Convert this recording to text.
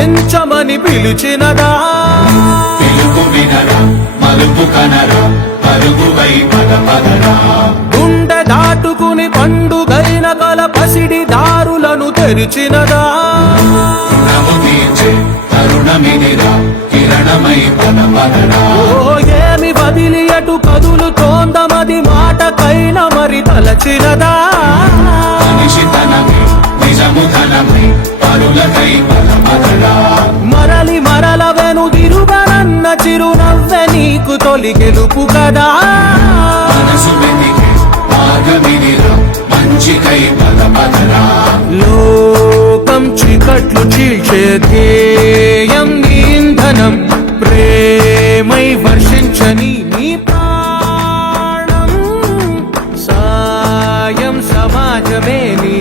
కౌగిలించమని పిలిచినదా పిలుపు వినరా మలుపు కనరా పరుగువై పద పదరా గుండె దాటుకుని పండుగైన కల పసిడి దారులను తెరిచినదా రుణము తీర్చే తరుణమిదిరా కిరణమై పద పదరా ఓ ఏమి వదిలి అటు కదులుతోందమది మాటకైన మరి తలచినదా మనిషితనమే నిజము ధనమై పరులకై పద పదరా మరలి మరల వెనుదిరుగనన్న చిరునవ్వె నీకు తొలి గెలుపు కదా మనసు వెతికే మార్గమిదిరా మంచికై పద పదరా లోకం చీకట్లు చీల్చే ధ్యేయం నీ ఇంధనం ప్రేమై వర్షించని నీ ప్రాణం సాయం సమాజమే నీ